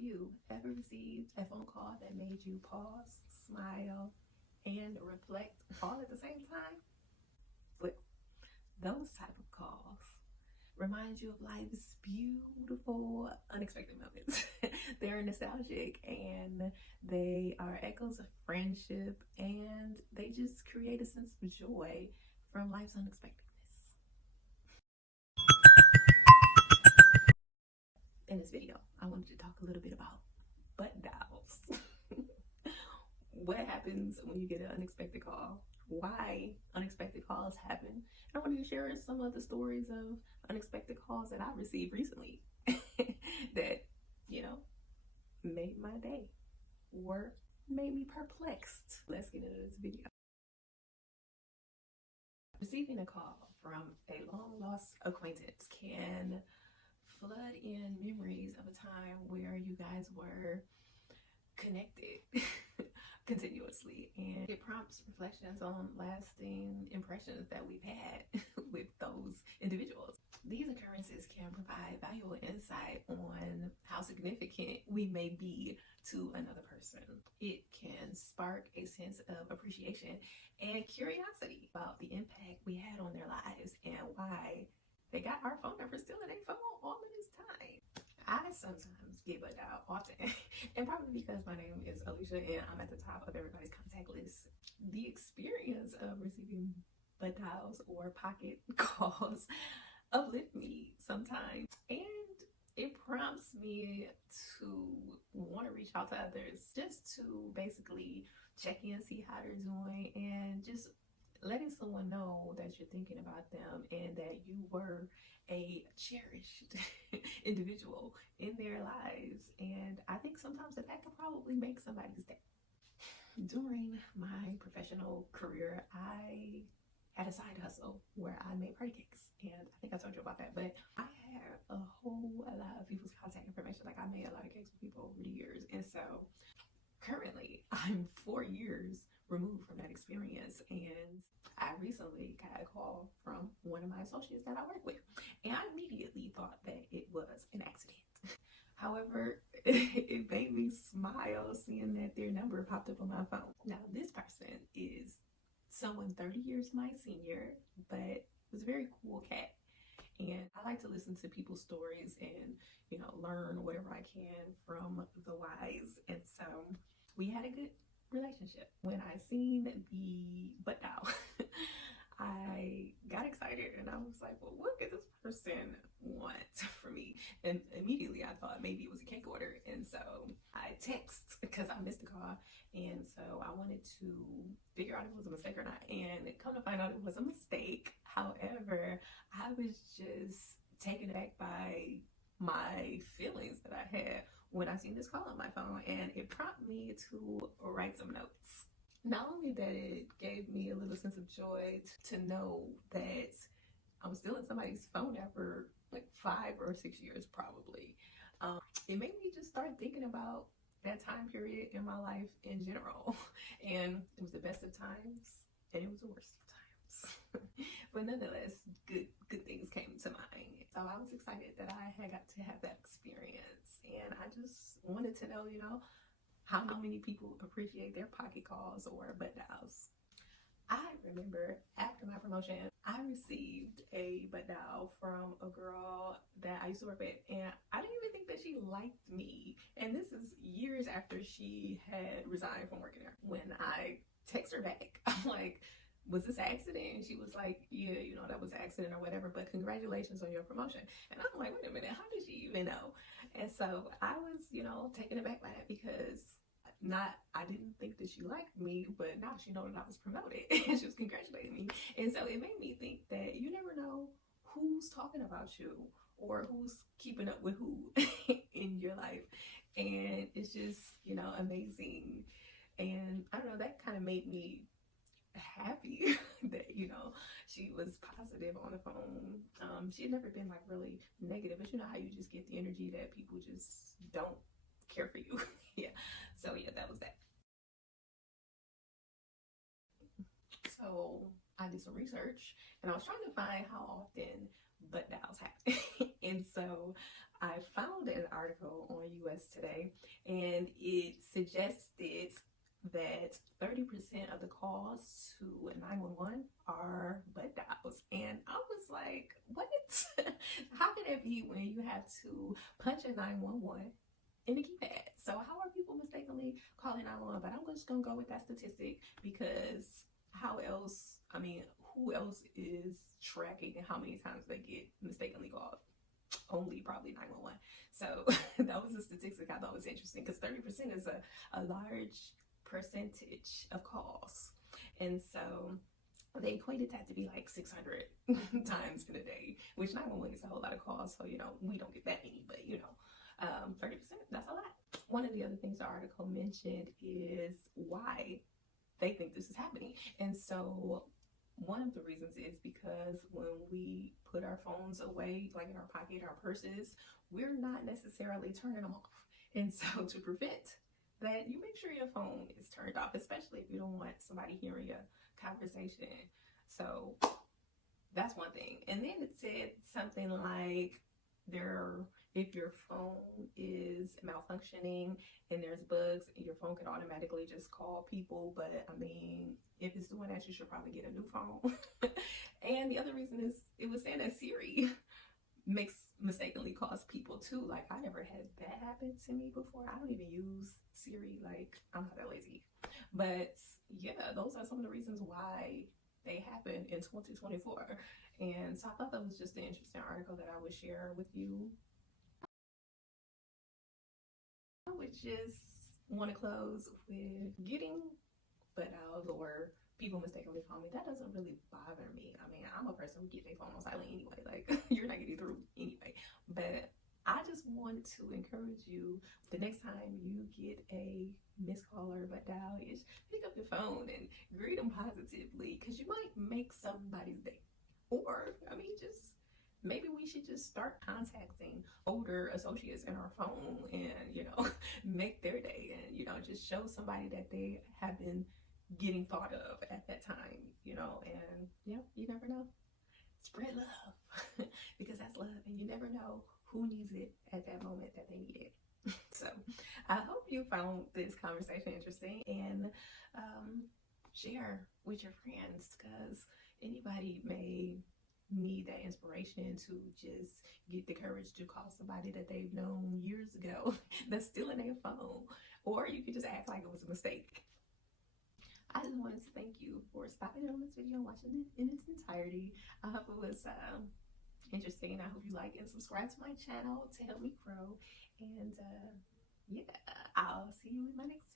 you ever received a phone call that made you pause, smile, and reflect all at the same time? Well, those type of calls remind you of life's beautiful, unexpected moments. They're nostalgic and they are echoes of friendship and they just create a sense of joy from life's unexpectedness. In this video, I wanted to talk a little bit about butt dials. What happens when you get an unexpected call? Why unexpected calls happen? I wanted to share some of the stories of unexpected calls that I received recently that, you know, made my day or made me perplexed. Let's get into this video. Receiving a call from a long lost acquaintance can flood in memories of a time where you guys were connected continuously, and it prompts reflections on lasting impressions that we've had with those individuals. These occurrences can provide valuable insight on how significant we may be to another person. It can spark a sense of appreciation and curiosity about the impact we had on their lives and why they got our phone number still in their phone all of this time. I sometimes get butt dialed often, and probably because my name is Alicia and I'm at the top of everybody's contact list. The experience of receiving butt dials or pocket calls uplift me sometimes, and it prompts me to want to reach out to others just to basically check in, see how they're doing, and just letting someone know that you're thinking about them and that you were a cherished individual in their lives. And I think sometimes that could probably make somebody's day. During my professional career, I had a side hustle where I made party cakes, and I think I told you about that. But I had a whole lot of people's contact information. Like, I made a lot of cakes for people over the years, and so currently I'm 4 years removed from that experience, and I recently got a call from one of my associates that I work with, and I immediately thought that it was an accident. However, it made me smile seeing that their number popped up on my phone. Now, this person is someone 30 years my senior, but was a very cool cat. And I like to listen to people's stories and, you know, learn whatever I can from the wise. And so we had a good relationship. When I seen the butt dial, I got excited and I was like, well, what could this person want for me? And immediately I thought maybe it was a cake order. And so I text because I missed the call. And so I wanted to figure out if it was a mistake or not. And come to find out it was a mistake. However, I was just taken aback by my feelings that I had when I seen this call on my phone, and it prompted me to write some notes. Not only that, it gave me a little sense of joy to know that I'm still in somebody's phone after like 5 or 6 years probably. It made me just start thinking about that time period in my life in general, and it was the best of times and it was the worst of times. But nonetheless, good things came to mind. So I was excited that I had got to have that experience, and I just wanted to know, you know, how many people appreciate their pocket calls or butt dials. I remember after my promotion, I received a butt dial from a girl that I used to work with, and I didn't even think that she liked me. And this is years after she had resigned from working there. When I text her back, I'm like, was this an accident? And she was like, yeah, you know, that was an accident or whatever, but congratulations on your promotion. And I'm like, wait a minute, how did she even know? And so I was, you know, taken aback by that because I didn't think that she liked me, but now she knows that I was promoted and she was congratulating me. And so it made me think that you never know who's talking about you or who's keeping up with who in your life. And it's just, you know, amazing. And I don't know, that kind of made me happy that, you know, she was positive on the phone. She had never been like really negative, but you know how you just get the energy that people just don't care for you. Yeah. So yeah, that was that. So I did some research and I was trying to find how often butt dials happen. And so I found an article on US Today, and it suggested that 30% of the calls to 911 are butt dials. And I was like, what? How can that be when you have to punch a 911 in the keypad? So how are people mistakenly calling 911? But I'm just gonna go with that statistic because how else, I mean, who else is tracking how many times they get mistakenly called? Only probably 911. So that was a statistic I thought was interesting because 30% is a large percentage of calls. And so they equated that to be like 600 times in a day, which 911 is a whole lot of calls. So, you know, we don't get that many, but 30%, that's a lot. One of the other things the article mentioned is why they think this is happening. And so one of the reasons is because when we put our phones away, like in our pocket, our purses, we're not necessarily turning them off. And so to prevent that, you make sure your phone is turned off, especially if you don't want somebody hearing your conversation. So that's one thing. And then it said something like if your phone is malfunctioning and there's bugs, your phone can automatically just call people. But I mean, if it's doing that, you should probably get a new phone. And the other reason is it was saying that Siri mistakenly calls people too. Like, I never had that happen to me before. I don't even use Siri. Like, I'm not that lazy. But yeah, those are some of the reasons why they happen in 2024. And so I thought that was just an interesting article that I would share with you. I would just want to close with getting butt dials or people mistakenly call me. That doesn't really bother me. I mean, I'm a person who gets their phone on silent anyway. Like, you're not getting through anyway. But I just want to encourage you, the next time you get a missed call or butt dial, is pick up your phone and greet them positively, because you might make somebody's day. Or, I mean, just maybe we should just start contacting older associates in our phone and, make their day and, just show somebody that they have been getting thought of at that time, and yeah, you never know. Spread love because that's love, and you never know who needs it at that moment that they need it. So I hope you found this conversation interesting, and share with your friends, because anybody may need that inspiration to just get the courage to call somebody that they've known years ago that's still in their phone, or you could just act like it was a mistake. I just wanted to thank you for stopping on this video and watching it in its entirety. I hope it was interesting, and I hope you like and subscribe to my channel to help me grow. And yeah, I'll see you in my next